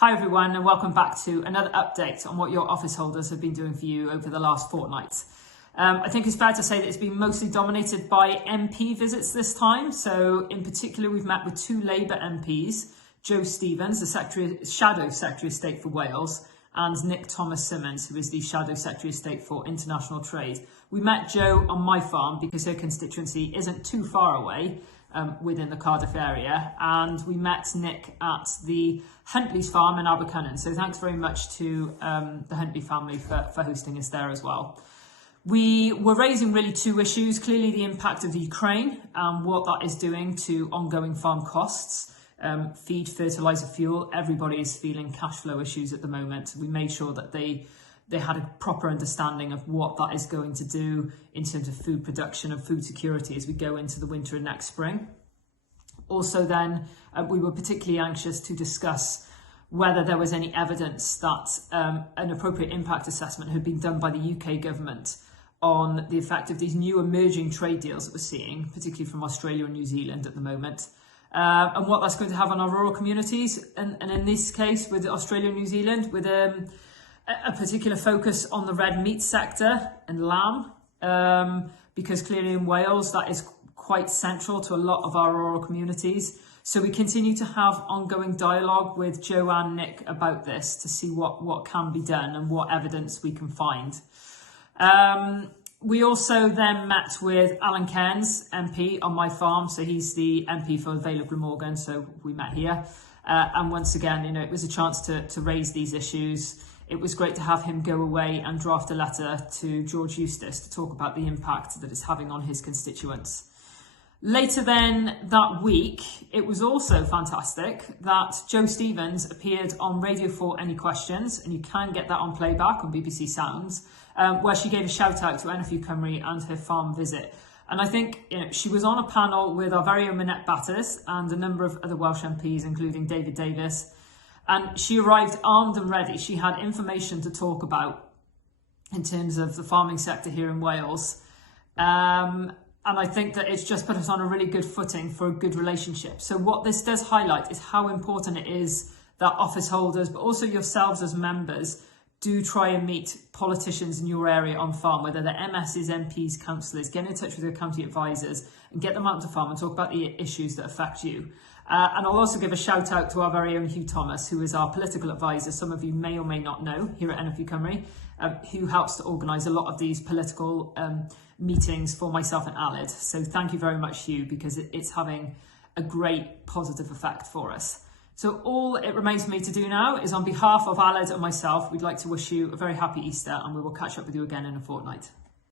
Hi everyone, and welcome back to another update on what your office holders have been doing for you over the last fortnight. I think it's fair to say that it's been mostly dominated by MP visits this time. So in particular, we've met with two Labour MPs, Joe Stevens, the Shadow Secretary of State for Wales, and Nick Thomas-Symonds, who is the Shadow Secretary of State for International Trade. We met Joe on my farm because her constituency isn't too far away within the Cardiff area, and we met Nick at the Huntley's farm in Abercynon. So thanks very much to the Huntley family for hosting us there as well. We were raising really two issues: clearly the impact of the Ukraine and what that is doing to ongoing farm costs. Feed, fertiliser, fuel, everybody is feeling cash flow issues at the moment. We made sure that they had a proper understanding of what that is going to do in terms of food production and food security as we go into the winter and next spring. Also then, we were particularly anxious to discuss whether there was any evidence that an appropriate impact assessment had been done by the UK government on the effect of these new emerging trade deals that we're seeing, particularly from Australia and New Zealand at the moment. And what that's going to have on our rural communities, and in this case with Australia and New Zealand, with a particular focus on the red meat sector and lamb, because clearly in Wales that is quite central to a lot of our rural communities. So we continue to have ongoing dialogue with Joe and Nick about this to see what can be done and what evidence we can find. We also then met with Alan Cairns, MP on my farm. So he's the MP for Vale of Glamorgan. So we met here. And once again, it was a chance to raise these issues. It was great to have him go away and draft a letter to George Eustace to talk about the impact that it's having on his constituents. Later then that week, it was also fantastic that Joe Stevens appeared on Radio 4 Any Questions, and you can get that on playback on BBC Sounds, where she gave a shout out to NFU Cymru and her farm visit. And I think she was on a panel with our very own Minette Batters and a number of other Welsh MPs, including David Davis. And she arrived armed and ready. She had information to talk about in terms of the farming sector here in Wales. And I think that it's just put us on a really good footing for a good relationship. So what this does highlight is how important it is that office holders, but also yourselves as members, do try and meet politicians in your area on farm, whether they're MSs, MPs, councillors. Get in touch with your county advisors and get them out to farm and talk about the issues that affect you. And I'll also give a shout out to our very own Hugh Thomas, who is our political advisor. Some of you may or may not know here at NFU Cymru, who helps to organise a lot of these political meetings for myself and Aled. So thank you very much, Hugh, because it's having a great positive effect for us. So all it remains for me to do now is, on behalf of Aled and myself, we'd like to wish you a very happy Easter, and we will catch up with you again in a fortnight.